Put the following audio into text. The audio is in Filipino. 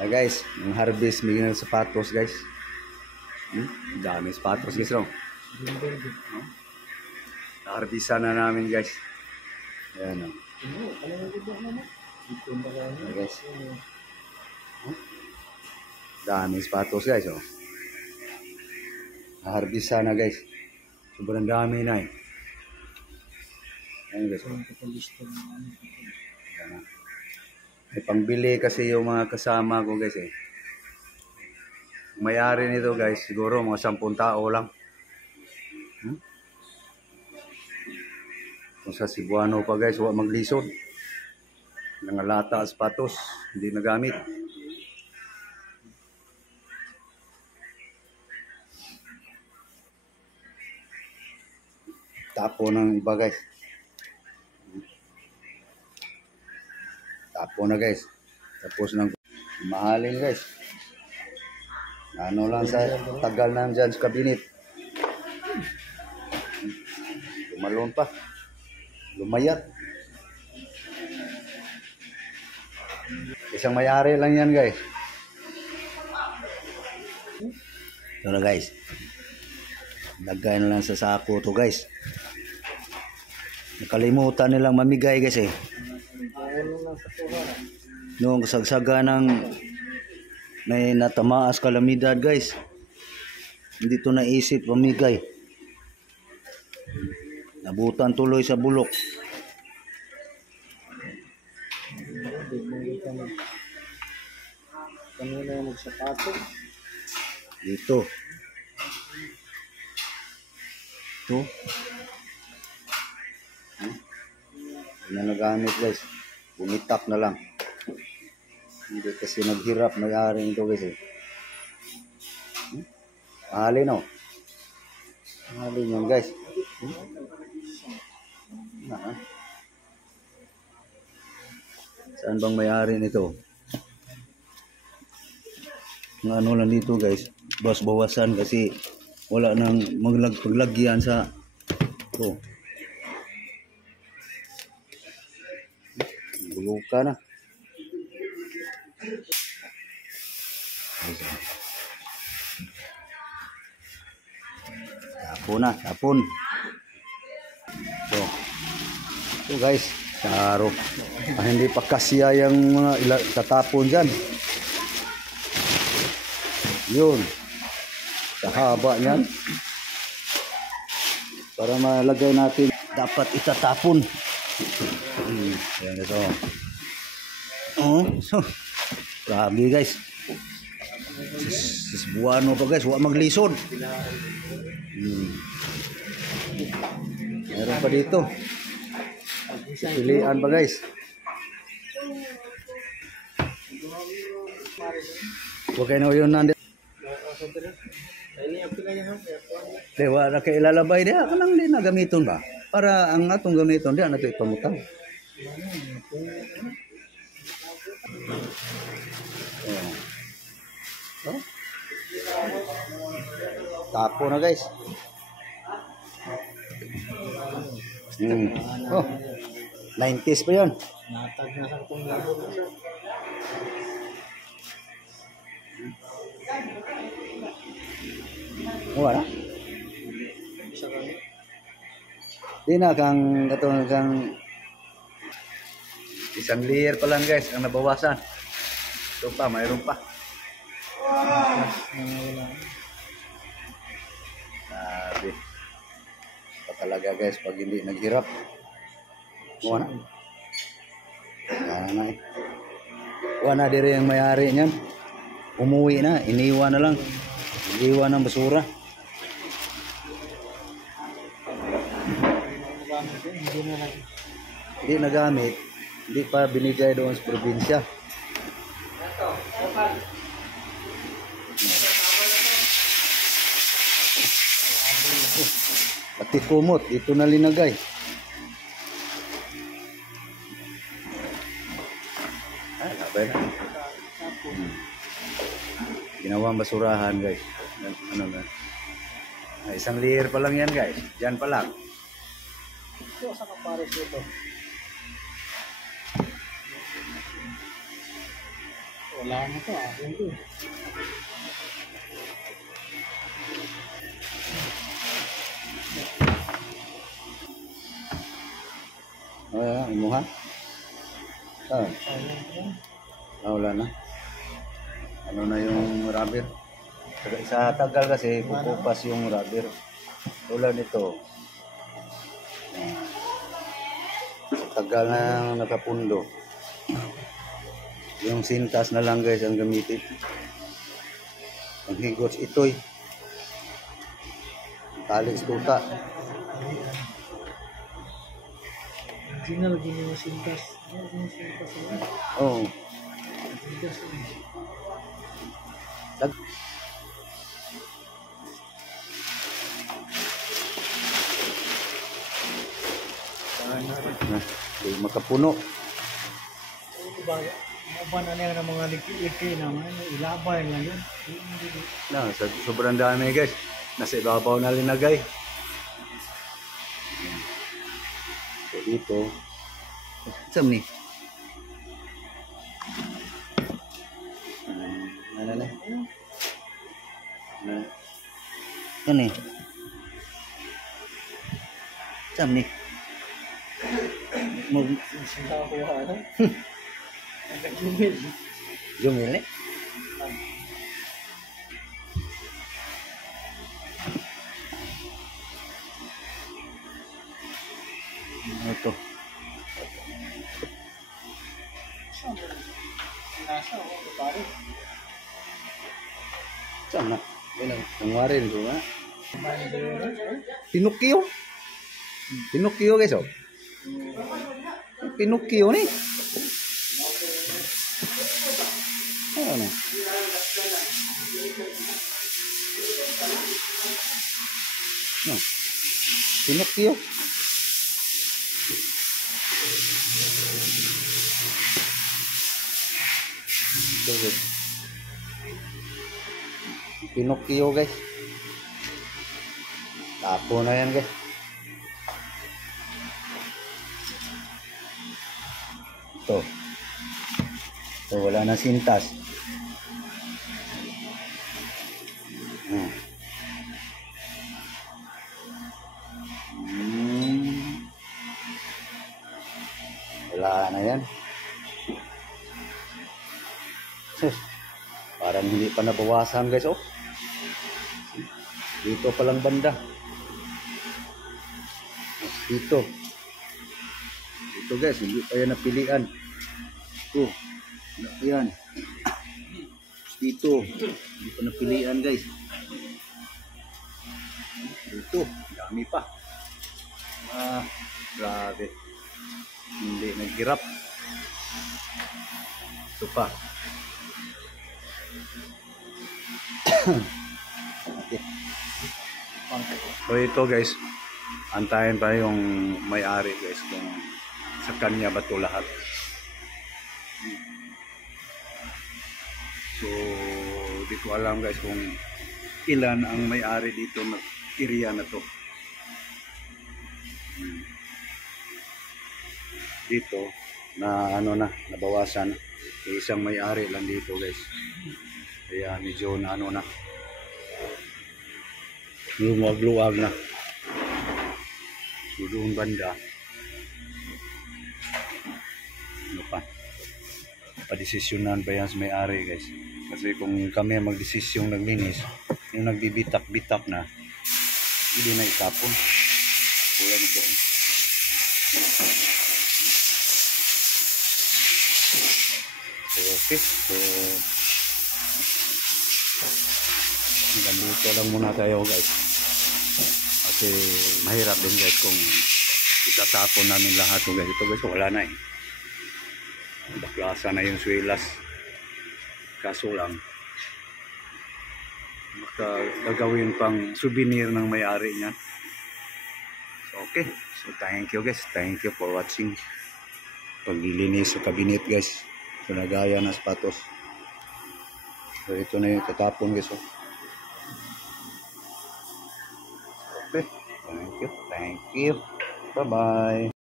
Guys, yung harvest may ng sapatos guys. Dami sapatos guys raw. Harvestan na namin guys. Ayan o. Guys. Dami sapatos guys o. Harvestan na guys. Sobrang dami na eh. Ayan guys. May pangbili kasi yung mga kasama ko guys eh. Mayari nito guys, siguro mga 10 tao lang. Kung sa Cebuano pa guys, huwag maglisod. Nangalata sapatos, hindi nagamit. Tapo ng iba guys. Tapo na guys. Tapos ng mahalin guys. Ano lang sa tagal na dyan sa kabinet. Lumalon pa. Lumayat. Isang mayari lang yan guys. Ito na guys. Lagay na lang sa sako to guys. Nakalimutan nilang mamigay guys eh. Noong kasagsaga ng may natamaas kalamidad guys, hindi to naisip pamigay, nabutan tuloy sa bulok. Kanina yung magsapato Dito ito na nagamit guys, bumitak na lang. Hindi kasi naghirap may-ari nito guys eh. Mahalin o. Mahalin yan guys. Saan bang may-ari nito? Ng ano lang dito guys, bawas-bawasan kasi wala nang paglagyan sa ito. Buluka na. Tapon. So guys, taro. Hindi pa kasya yung mga tatapon dyan. Yun. Sa haba niyan. Para malagay natin, dapat itatapon. Ayan ito. So, grabe guys. Cebuano pa guys, huwag maglisod. Meron pa dito. Pilihan pa guys. Huwag kayo na yun nandito. Dewa na kayo ilalabay dia. Kanang di na gamiton ba? Para ang atong gamiton dia na ito ipamutang. Oh. Tapo na guys. Oh. 90s pa 'yon. natag na sa kong labot na siya. Wala. Di na kang katong kang isang layer pa lang guys ang nabawasan. Ito pa, mayroon pa. Sabi. Pa talaga guys pag hindi naghirap. Wala. Wala eh. Wala diri ang may-ari niyan. Umuwi na, iniwan na lang. Iniwan ng basura. Hindi nagamit. Hindi pa binigay doon sa probinsya. Pati kumot, ito na linagay. Ah, sabay na. Ginawang basurahan guys. Ano na? Isang layer pa lang yan guys. Diyan pa lang. Ito sa kapares ito. Wala na to. Akin to. Imuha? Ah, Sayang ko yan. wala na. Ano na yung rubber? Sa tagal kasi, pupupas yung rubber. Tulad nito. Sa tagal na nakapundo. Yung sintas na lang guys ang gamitin. Ang higots ito'y. Talis tuta. Original gini yung sintas. Yung sintas yun. Oo. Sintas yun. Dag Saan na rin. Di makapuno. Diba, maban na niya ng mga likit naman. Ilabay na yun. Na, sobrang dami guys. Nasa ibabaw na linagay. So dito. Saan ni? Ano na? Ano ni? Saan ni? Sinakuha na. Ang nag-email. Jumil eh? Ano to? Nasa ako, pare. Saan na? Nangarin ko nga. Pinocchio? Pinocchio guys oh. Pinocchio ni. Ano? No. Pinocchio. Pinocchio guys. Tapo na yan guys. Ito. So wala na sintas. Wala na yan. Sus, parang hindi pa nabawasan guys oh. Dito pa lang banda. Dito. Dito guys, hindi pa yan napilian. Ito. Yan. Dito. Hindi pa napilian guys. Dito. Dami pa. Ah, grabe. Hindi naghirap. Ito pa. Okay. So ito guys, antayin pa yung may-ari guys kung sa kanya ba ito lahat. So di ko alam guys kung ilan ang may-ari dito na area na to. Dito na ano na nabawasan, isang may-ari lang dito guys, kaya medyo na ano na luwag-luwag na. So doon banda ano pa, padesisyonan ba yan sa may-ari guys, kasi kung kami magdesisyong naglinis, yung nagbibitak-bitak na hindi na itapon tulad ito. Okay, so ganito lang muna tayo guys, kasi mahirap din guys kung itatapon namin lahat guys. Ito guys, wala na eh, baklasa na yung swilas, kaso lang baka gagawin pang souvenir ng may-ari niya. Okay, so thank you guys, thank you for watching paglilinis sa cabinet guys. So nagaya na sapatos. So ito na yung tatapon guys oh. Okay, thank you, bye bye.